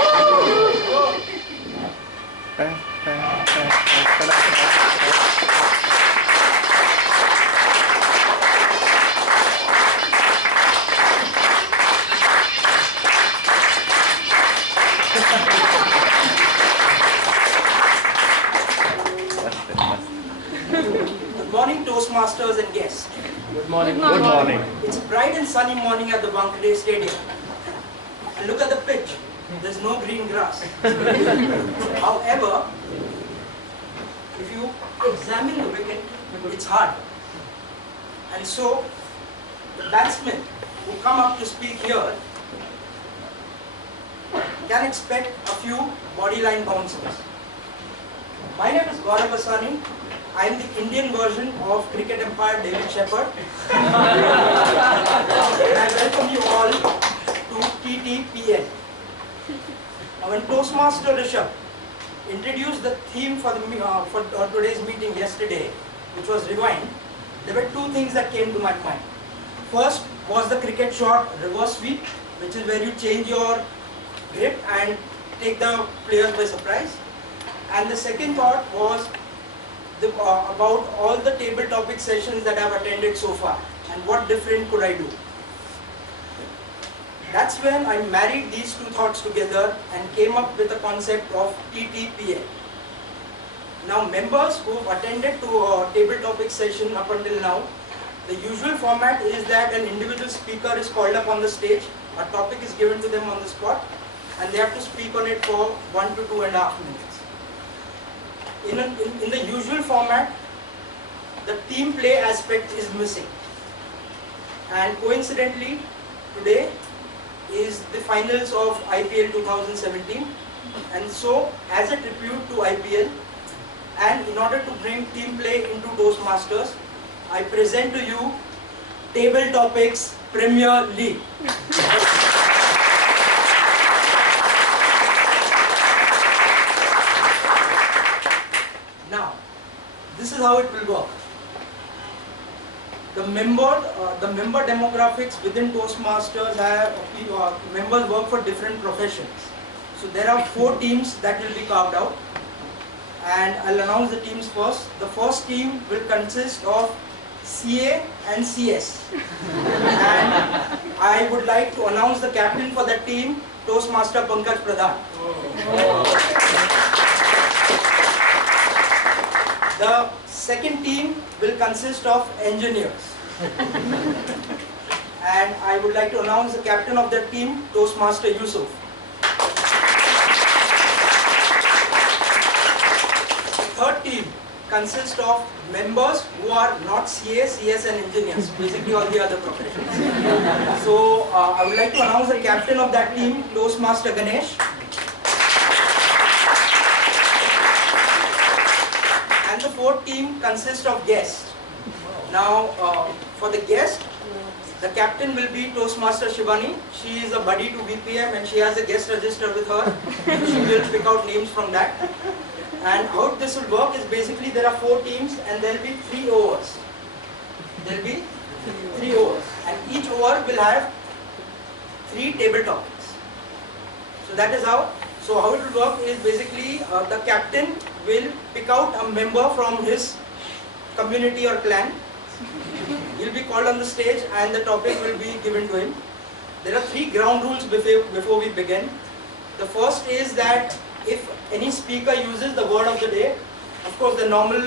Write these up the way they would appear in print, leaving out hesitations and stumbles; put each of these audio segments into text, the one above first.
Good morning, Toastmasters and guests. Good morning. Good morning. It's a bright and sunny morning at the Wankhede Stadium. And look at the pitch. There's no green grass. However, if you examine the wicket, it's hard. And so, the batsmen who come up to speak here can expect a few body line bounces. My name is Gaurav Vasani. I am the Indian version of cricket umpire David Shepherd. And I welcome you all to TTPL. Now, when Toastmaster Rishabh introduced the theme for today's meeting yesterday, which was Rewind, there were two things that came to my mind. First was the cricket shot reverse sweep, which is where you change your grip and take the players by surprise. And the second thought was about all the table topic sessions that I've attended so far and what different could I do. That's when I married these two thoughts together and came up with the concept of TTPL. Now, members who've attended to a table topic session up until now, the usual format is that an individual speaker is called up on the stage, a topic is given to them on the spot, and they have to speak on it for 1 to 2.5 minutes. In the usual format, the team play aspect is missing. And coincidentally, today is the finals of IPL 2017. And so, as a tribute to IPL, and in order to bring team play into Toastmasters, I present to you Table Topics Premier League. Now, this is how it will work. The member demographics within Toastmasters have members work for different professions. So there are 4 teams that will be carved out, and I'll announce the teams first. The first team will consist of CA and CS, and I would like to announce the captain for that team, Toastmaster Pankaj Pradhan. The second team will consist of engineers, and I would like to announce the captain of that team, Toastmaster Yusuf. The third team consists of members who are not CA, CS and engineers, basically all the other professions. So I would like to announce the captain of that team, Toastmaster Ganesh. And the fourth team consists of guests. Now, for the guest, the captain will be Toastmaster Shivani. She is a buddy to VPM and she has a guest register with her. She will pick out names from that. And how this will work is basically there are 4 teams and there will be 3 overs. There will be 3 overs. And each over will have 3 table topics. So that is how. So how it will work is basically the captain will pick out a member from his community or clan. He will be called on the stage and the topic will be given to him. There are 3 ground rules before we begin. The first is that if any speaker uses the word of the day, of course the normal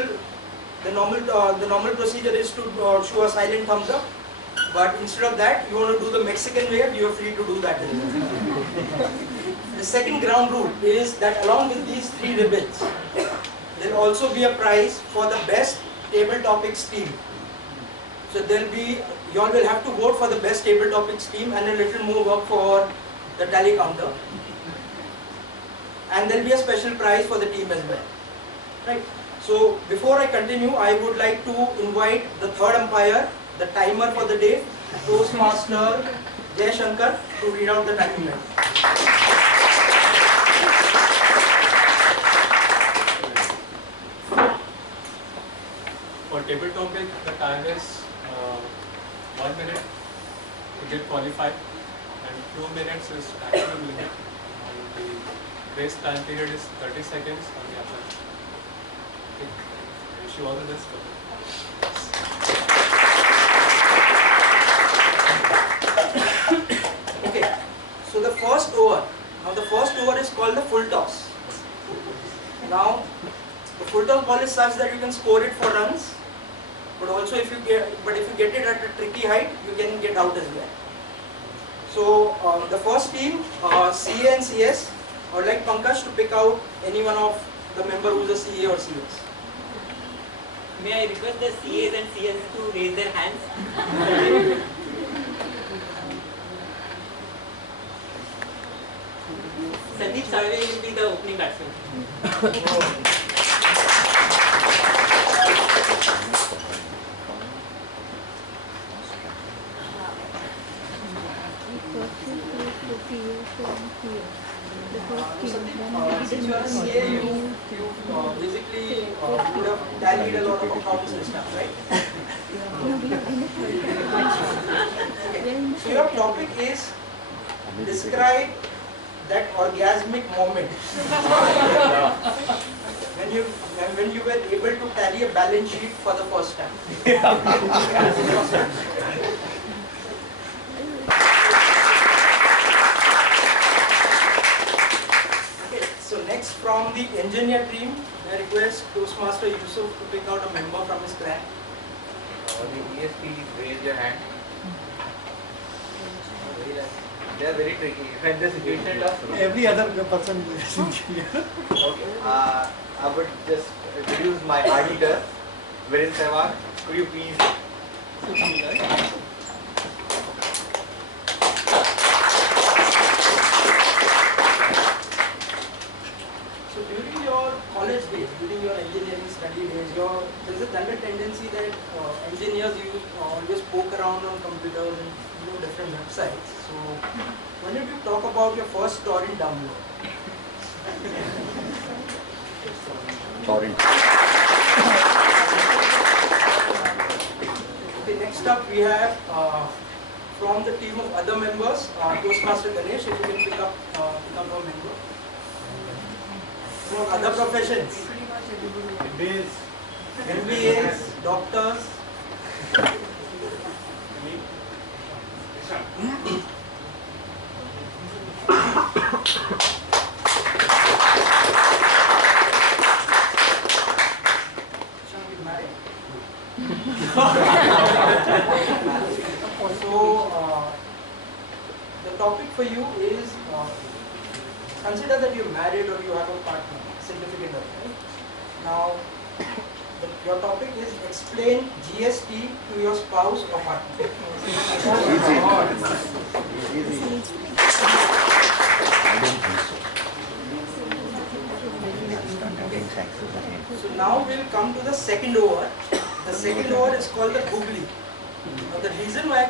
procedure is to show a silent thumbs up. But instead of that, you want to do the Mexican wave, you are free to do that. The second ground rule is that along with these 3 ribbons, there will also be a prize for the best table topics team. So you all will have to vote for the best table topics team and a little more work for the tally counter. And there will be a special prize for the team as well. Right. So before I continue, I would like to invite the third umpire, the timer for the day, Toastmaster Jai Shankar, to read out the timing line. For table topic, the time is 1 minute to get qualified, and 2 minutes is maximum limit. And The grace time period is 30 seconds on the upper. Okay. I wish you all the best for that. Okay, so the first over. Now the first over is called the full toss. Now the full toss ball is such that you can score it for runs, but also if you get it at a tricky height, you can get out as well. So the first team, CA and CS, I would like Pankaj to pick out any one of the member who is a CA or CS. May I request the CAs and CS to raise their hands? Sandeep Sarve will be the opening batsman. Since you are a CA, you basically would have tallied a lot of accounts and stuff, right? Okay. So your topic is describe that orgasmic moment when you were able to tally a balance sheet for the first time. Okay, so next from the engineer team, I request Toastmaster Yusuf to pick out a member from his clan. The ESP, raise your hand. They are very tricky. When the situation is Every other person is here. okay. I would just introduce my auditor, Viren Sehwag. Could you please? So during your college days, during your engineering study days, there's a general tendency that engineers always poke around on computers and different websites. So when did you talk about your first torrent download? Torrent. Okay, next up we have from the team of other members, Toastmaster Ganesh, if you can pick up a member. From other professions, MBAs, doctors. So the topic for you is consider that you're married or you have a partner, significant other, right? Now your topic is explain GST to your spouse or partner. Easy. I don't think so. So now we'll come to the second over. The second over is called the googly. Now the reason why I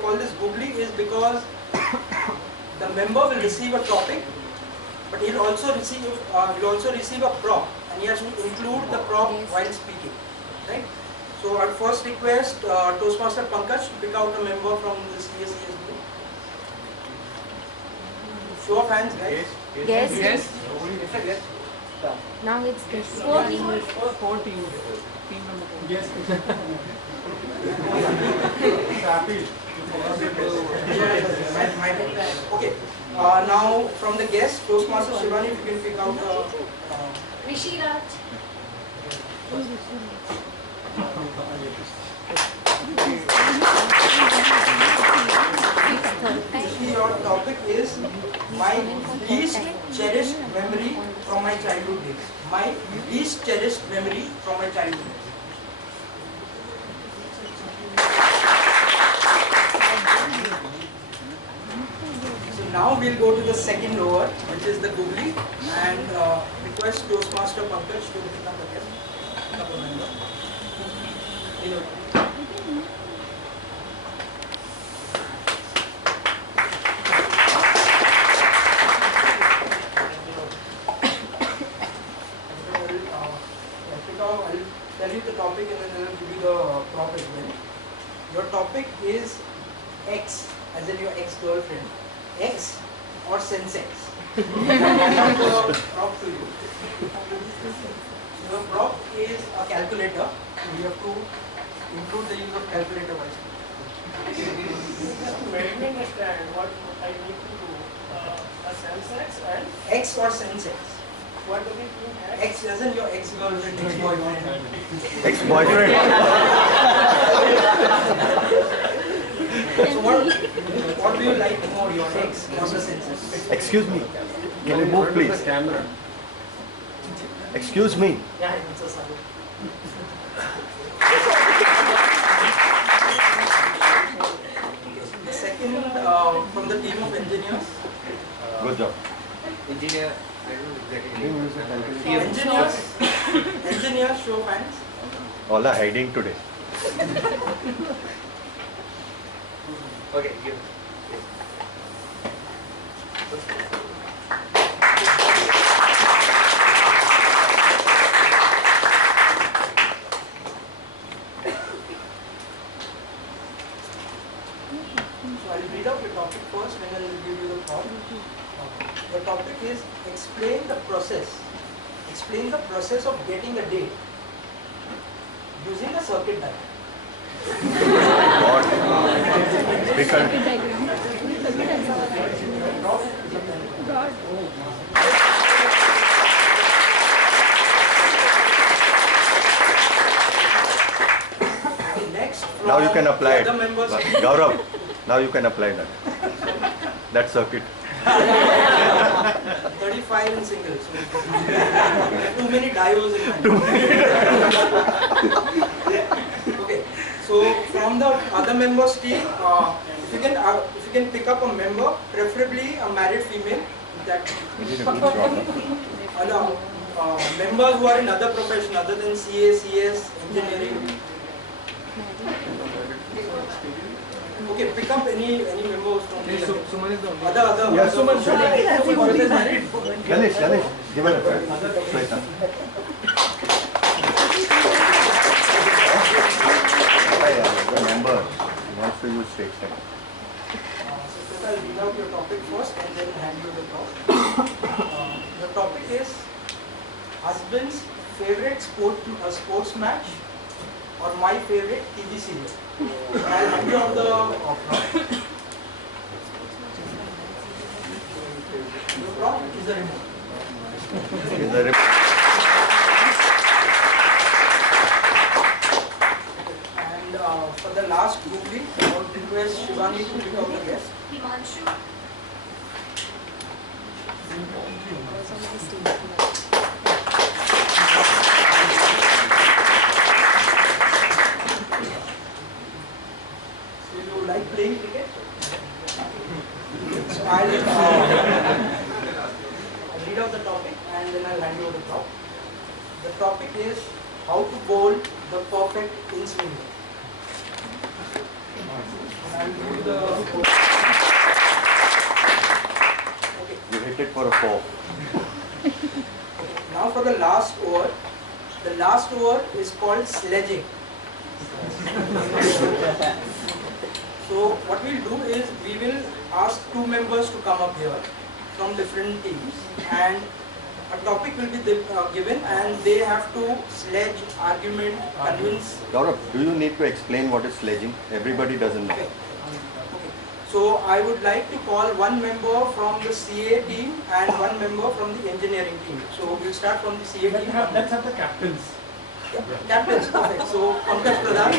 call this googly is because the member will receive a topic, but he'll also receive a prop, and he has to include the prop while speaking. Right? So I'd first request Toastmaster Pankaj to pick out a member from this CSCS group. Show of hands, guys. Yes. Yes. Now it's this. 4 teams. Yes. Happy. Okay. Now from the guest, Toastmaster Shivani, if you can pick out Rishi Raj. your topic is my least cherished memory from my childhood days. My least cherished memory from my childhood days. So now we'll go to the second over, which is the googly, and request Toastmaster Pankaj to pick up again. Pick up a member. I'll tell you the topic and then I'll give you the prop as well. Your topic is X, as in your ex-girlfriend. X or sense X. have a prop to you. Your prop is a calculator. So you have to include the use of calculator wisely. Let me understand what I need to do. A sense X and X or sense X. what do we do X? X doesn't your ex-girlfriend, ex-boyfriend. Ex-boyfriend. So what do you like more, your ex or the senses? Excuse me. Can you move, please? Camera. Excuse me. Yeah, it's a subtle. The second from the team of engineers. Good job. Engineer, I don't know exactly. Engineers, show of hands. All are hiding today. Okay, give. So I'll read out the topic first, then I'll give you the prompt. The topic is explain the process. Explain the process of getting a date using a circuit diagram. God. Difficult. Next, Now you can apply it. the other members. Gaurav, now you can apply that. That circuit. 35 in single. So too many diodes in my Okay. So from the other members team, if you can pick up a member, preferably a married female. That members who are in other profession other than CA, CS, engineering. Okay, pick up any members from the other. Yes. Suman. Ganesh, give it a try. Shweta. The member wants to use straight time. So I'll read out your topic first and then hand you the prop. The topic is husband's favorite sports match or my favorite TV serial. I'll hand you out the prop. The prop is a remote. And for the last grouping, I would request Shivani to pick out the guest. Himanshu. So you like playing cricket? So I'll read out the topic and then I'll hand you over the prop. The topic is how to bowl the perfect in swing. I'll give you the. Okay. You hit it for a 4. Now for the last over. The last over is called sledging. So what we'll do is we will ask 2 members to come up here from different teams and a topic will be given and they have to sledge, argument, convince. Gaurav, do you need to explain what is sledging? Everybody doesn't know. Okay. So I would like to call 1 member from the CA team and 1 member from the engineering team. So we'll start from the CA team. Let's have the captains. Captains, perfect. So Pankaj Pradhan.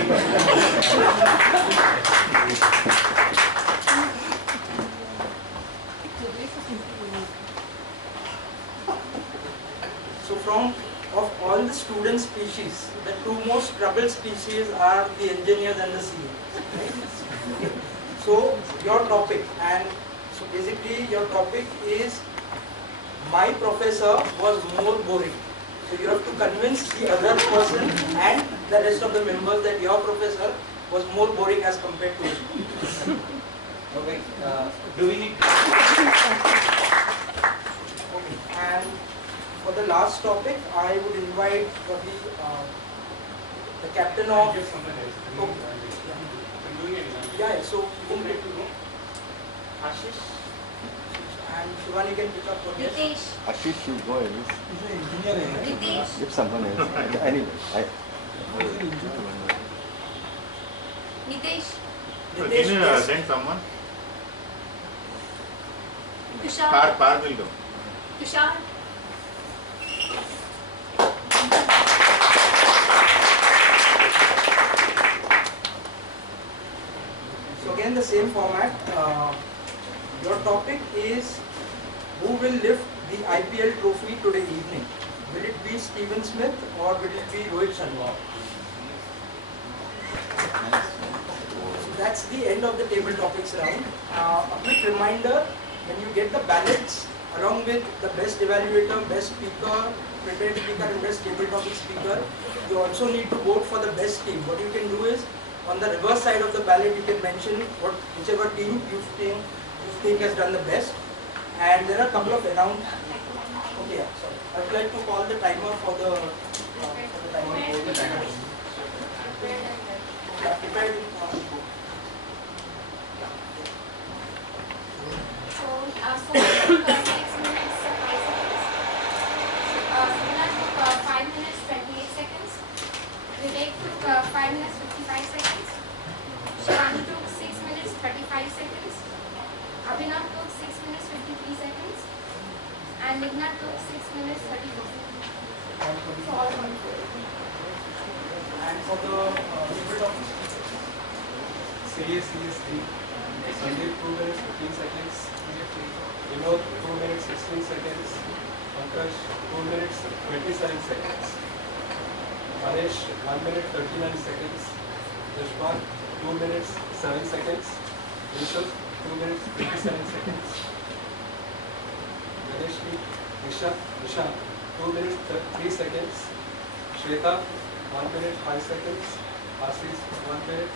So from of all the student species, the 2 most troubled species are the engineers and the CA. Right? So your topic, and so basically your topic is my professor was more boring. So you have to convince the other person and the rest of the members that your professor was more boring as compared to you. Okay, do we need Okay. And for the last topic, I would invite the captain of. Give someone else. Oh. I'm doing it. Yeah, so Whom need to go? Ashish. And Shivani can pick up for guest. Ritesh. Ashish, you go ahead. Ritesh. If someone else. Anyway, Nitesh. So Ritesh, can you guest. send someone? Tushar. Par will go. Tushar. So again the same format. Your topic is who will lift the IPL trophy today evening? Will it be Steven Smith or will it be Rohit Sharma? So that's the end of the table topics round. A quick reminder, when you get the ballots along with the best evaluator, best speaker, prepared speaker and best table topic speaker, you also need to vote for the best team. What you can do is, on the reverse side of the ballot, you can mention whichever team you think has done the best. And there are a couple of announcements. Okay, yeah, sorry. I would like to call the timer for the timer. Yeah, prepared. So, 6 minutes, 5 seconds. Sumina took 5 minutes, 28 seconds. Vivek took 5 minutes, 55 seconds. Shivani took 6 minutes, 35 seconds. Abhinav took 6 minutes, 53 seconds. And Meghna took 6 minutes, 34 seconds. So, all one. And for the table topics. CS3. Sandeep 2 minutes 15 seconds. Vinod 2 minutes 16 seconds. Pankaj 2 minutes 27 seconds. Manesh 1 minute 39 seconds. Yashpal 2 minutes 7 seconds. Yusuf 2 minutes 57 seconds. Ganeshli Nisha 2 minutes 3 seconds. Shweta 1 minute 5 seconds. Ashish 1 minute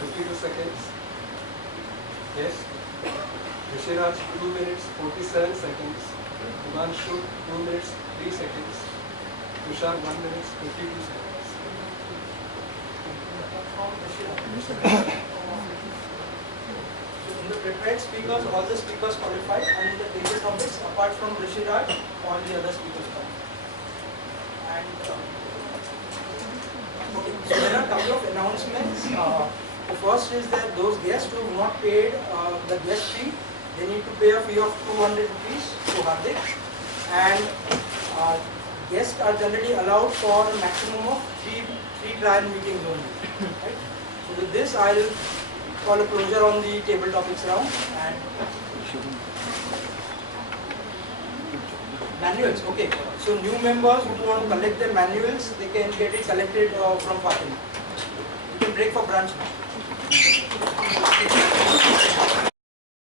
52 seconds. Yes. Rishiraj 2 minutes 47 seconds. Himanshu 2 minutes 3 seconds. Tushar 1 minute 52 seconds. So in the prepared speakers, all the speakers qualified, and in the table topics, apart from Rishiraj, all the other speakers qualified. And okay, so there are a couple of announcements. The first is that those guests who have not paid the guest fee, they need to pay a fee of 200 rupees to Hardik. And guests are generally allowed for a maximum of three trial meetings only. Right? So with this, I'll call a closure on the table topics round. And manuals, okay. So new members who want to collect their manuals, they can get it collected from Fatima. You can break for brunch now.